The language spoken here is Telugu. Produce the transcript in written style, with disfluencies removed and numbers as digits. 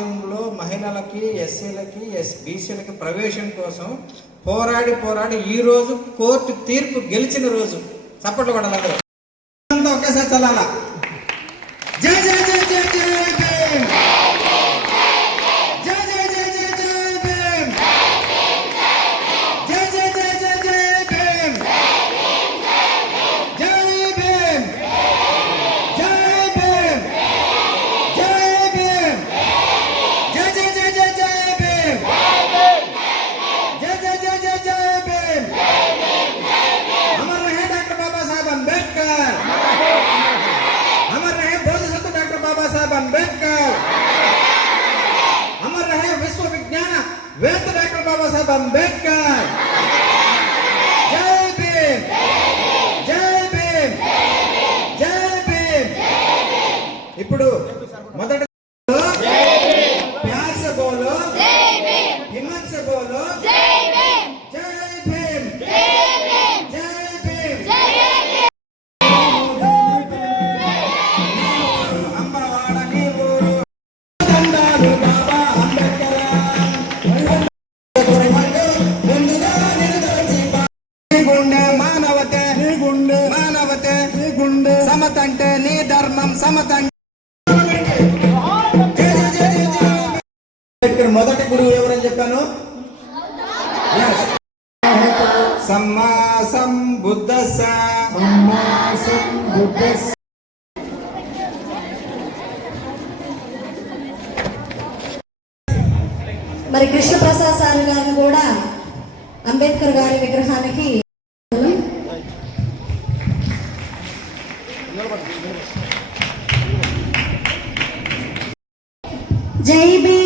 ఆలయంలో మహిళలకి, ఎస్సీలకి, బీసీలకి ప్రవేశం కోసం పోరాడి ఈరోజు కోర్టు తీర్పు గెలిచిన రోజు. చప్పట్లు కూడా అందరూ ఒకేసారి చల్లాలా. జై జై జై జై జై భీమ్, జై జై జై జై జై భీమ్, జై జై జై జై జై భీమ్, జై భీమ్, జై భీమ్, జై భీమ్, జై జై జై జై జై భీమ్, జై జై జై జై జై భీమ్. అమర్ రహే డాక్టర్ బాబా సాహెబ్ అంబేద్కర్, अमर रहे बोधिसत्व डॉक्टर बाबा साहब अंबेडकर, अमर रहे विश्व विज्ञान वेद डॉक्टर बाबा साहब अंबेडकर. जय भीम, जय भीम, जय भीम. ఇప్పుడు మొదట प्यार से बोलो, हिम्मत से बोलो, जय भीम, जय भीम, जय भीम, जय भीम. సమతంటే నీ ధర్మం సమతంటే. మొదటి గురువు ఎవరని చెప్పాను? సమ్మాసం బుద్ధస్స. మరి కృష్ణప్రసాద్ సార్ గారిని కూడా అంబేద్కర్ గారి విగ్రహానికి జై భీమ్.